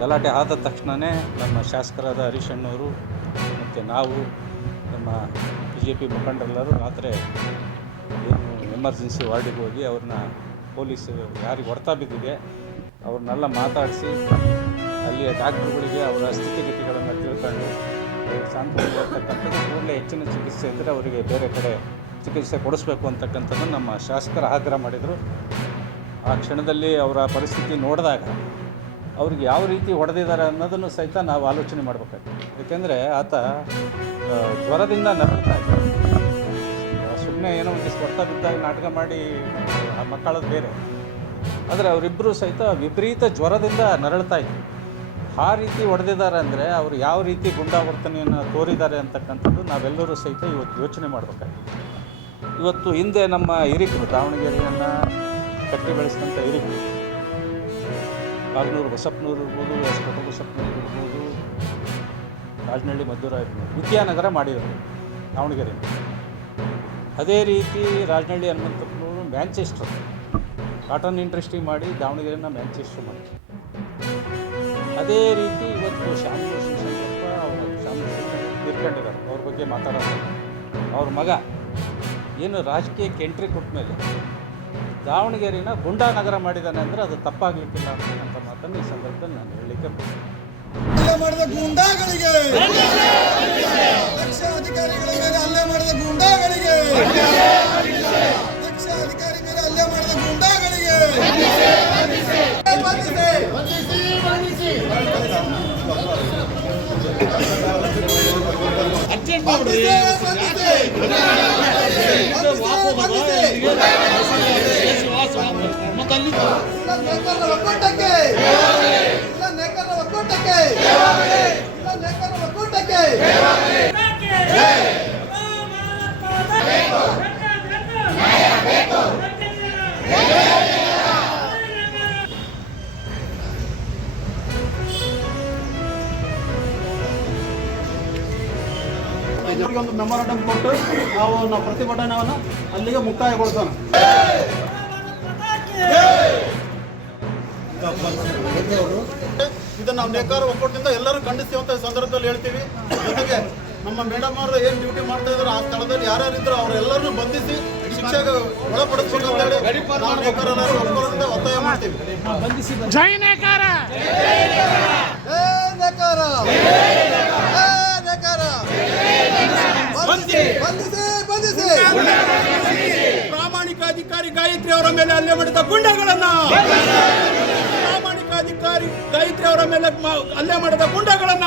ಗಲಾಟೆ ಆದ ತಕ್ಷಣವೇ ನಮ್ಮ ಶಾಸಕರಾದ ಹರೀಶ್ ಅಣ್ಣವರು ಮತ್ತು ನಾವು ನಮ್ಮ BJP ಮುಖಂಡರೆಲ್ಲರೂ ರಾತ್ರಿ ಏನು ಎಮರ್ಜೆನ್ಸಿ ವಾರ್ಡಿಗೆ ಹೋಗಿ ಅವ್ರನ್ನ ಪೊಲೀಸ್ ಯಾರಿಗೆ ಹೊಡೆತ ಬಿದ್ದಿದೆ ಅವ್ರನ್ನೆಲ್ಲ ಮಾತಾಡಿಸಿ ಅಲ್ಲಿಯ ಡಾಕ್ಟ್ರುಗಳಿಗೆ ಅವರ ಸ್ಥಿತಿಗತಿಗಳನ್ನು ತಿಳ್ಕೊಂಡು ಸಾಂತ್ವನವಾಗಿರ್ತಕ್ಕಂಥದ್ದು ಕೂಡಲೇ ಹೆಚ್ಚಿನ ಚಿಕಿತ್ಸೆ ಇದ್ದರೆ ಅವರಿಗೆ ಬೇರೆ ಕಡೆ ಚಿಕಿತ್ಸೆ ಕೊಡಿಸ್ಬೇಕು ಅಂತಕ್ಕಂಥದ್ದನ್ನು ನಮ್ಮ ಶಾಸಕರು ಆಗ್ರಹ ಮಾಡಿದರು. ಆ ಕ್ಷಣದಲ್ಲಿ ಅವರ ಪರಿಸ್ಥಿತಿ ನೋಡಿದಾಗ ಅವ್ರಿಗೆ ಯಾವ ರೀತಿ ಹೊಡೆದಿದ್ದಾರೆ ಅನ್ನೋದನ್ನು ಸಹಿತ ನಾವು ಆಲೋಚನೆ ಮಾಡಬೇಕಾಗ್ತದೆ. ಏಕೆಂದರೆ ಆತ ಜ್ವರದಿಂದ ನರಳ್ತಾ ಇದ್ದ. ಸುಮ್ಮನೆ ಏನೋ ಒಂದಿಷ್ಟು ಹೊಡೆತ ಬಿದ್ದಾಗ ನಾಟಕ ಮಾಡಿ ಮಕ್ಕಳದ್ದು ಬೇರೆ, ಆದರೆ ಅವರಿಬ್ಬರು ಸಹಿತ ವಿಪರೀತ ಜ್ವರದಿಂದ ನರಳ್ತಾ ಇದ್ರು. ಆ ರೀತಿ ಹೊಡೆದಿದ್ದಾರೆ ಅಂದರೆ ಅವರು ಯಾವ ರೀತಿ ಗುಂಡಾವರ್ತನೆಯನ್ನು ತೋರಿದ್ದಾರೆ ಅಂತಕ್ಕಂಥದ್ದು ನಾವೆಲ್ಲರೂ ಸಹಿತ ಇವತ್ತು ಯೋಚನೆ ಮಾಡಬೇಕಾಗಿದೆ. ಇವತ್ತು ಹಿಂದೆ ನಮ್ಮ ಹಿರಿಕರು ದಾವಣಗೆರೆಯನ್ನು ಕಟ್ಟಿ ಬೆಳೆಸಿದಂಥ ಹಿರಿಕರು ಕಾಗನೂರು ಬಸಪ್ಪನೂರು ಇರ್ಬೋದು, ಎಸ್ ಬಸಪ್ಪನೂರು ಇರ್ಬೋದು, ರಾಜನಹಳ್ಳಿ ಮದ್ದೂರಾಯಪ್ಪನೂರು ವಿದ್ಯಾನಗರ ಮಾಡಿದರು ದಾವಣಗೆರೆ. ಅದೇ ರೀತಿ ರಾಜನಹಳ್ಳಿ ಹನುಮಂತಪ್ಪನವರು ಮ್ಯಾಂಚೆಸ್ಟರ್ ಕಾಟನ್ ಇಂಡಸ್ಟ್ರಿ ಮಾಡಿ ದಾವಣಗೆರೆನ ಮ್ಯಾಂಚೆಸ್ಟರ್ ಮಾಡಿದರು. ಅದೇ ರೀತಿ ಇವತ್ತು ಶಾಮನೂರು ಶಿವಶಂಕರಪ್ಪ ಅವರು ತೀರ್ಕೊಂಡಿದ್ದಾರೆ. ಅವ್ರ ಬಗ್ಗೆ ಮಾತಾಡೋದು ಅವ್ರ ಮಗ ಏನು ರಾಜಕೀಯಕ್ಕೆ ಎಂಟ್ರಿ ಕೊಟ್ಟ ಮೇಲೆ ದಾವಣಗೆರೆನ ಗುಂಡಾನಗರ ಮಾಡಿದ್ದಾನೆ ಅಂದರೆ ಅದು ತಪ್ಪಾಗಲಿಕ್ಕಿಲ್ಲ ಅಂತಕ್ಕಂಥ ಮಾತನ್ನು ಈ ಸಂದರ್ಭದಲ್ಲಿ ನಾನು ಹೇಳಲಿಕ್ಕೆ ಮಾಡಿದ ಗೂಂಡಾಗಳಿಗೆ, ದಕ್ಷ ಅಧಿಕಾರಿಗಳ ಮೇಲೆ ಹಲ್ಲೆ ಮಾಡಿದ ಗೂಂಡಾಗಳಿಗೆ, ದಕ್ಷ ಅಧಿಕಾರಿ ಮೇಲೆ ಹಲ್ಲೆ ಮಾಡಿದ ಗೂಂಡಾಗಳಿಗೆ ಒಕ್ಕೂಟಕ್ಕೆ ಒಂದು ಮೆಮೊರಾಂಡಮ್ ಕೊಟ್ಟು ನಾವು ಪ್ರತಿಭಟನೆಯನ್ನು ಅಲ್ಲಿಗೆ ಮುಕ್ತಾಯಗೊಳಿಸೋಣ. ಇದನ್ನು ನಾವು ನೇಕಾರ ಒಕ್ಕೂಟದಿಂದ ಎಲ್ಲರೂ ಖಂಡಿಸ್ತೀವಿ ಅಂತ ಸಂದರ್ಭದಲ್ಲಿ ಹೇಳ್ತೀವಿ. ಜೊತೆಗೆ ನಮ್ಮ ಮೇಡಮ್ ಅವರು ಏನು ಡ್ಯೂಟಿ ಮಾಡ್ತಾ ಇದ್ರು ಆ ಸ್ಥಳದಲ್ಲಿ ಯಾರ್ಯಾರಿದ್ರು ಅವರೆಲ್ಲರನ್ನೂ ಬಂಧಿಸಿ ಶಿಕ್ಷೆಗೆ ಒಳಪಡಿಸಬೇಕು ಅಂತ ಹೇಳಿ ನಾವು ನೇಕಾರರು ಒಕ್ಕೂಟದಿಂದ ಒತ್ತಾಯ ಮಾಡ್ತೀವಿ. ಜೈ ನೇಕಾರ, ಪ್ರಾಮಾಣಿಕ ಅಧಿಕಾರಿ ಗಾಯತ್ರಿ ಅವರ ಮೇಲೆ ಹಲ್ಲೆ ಮಾಡಿದ ಗುಂಡಗಳನ್ನ, ಪ್ರಾಮಾಣಿಕ ಅಧಿಕಾರಿ ಗಾಯತ್ರಿ ಅವರ ಮೇಲೆ ಹಲ್ಲೆ ಮಾಡಿದ ಗುಂಡಗಳನ್ನ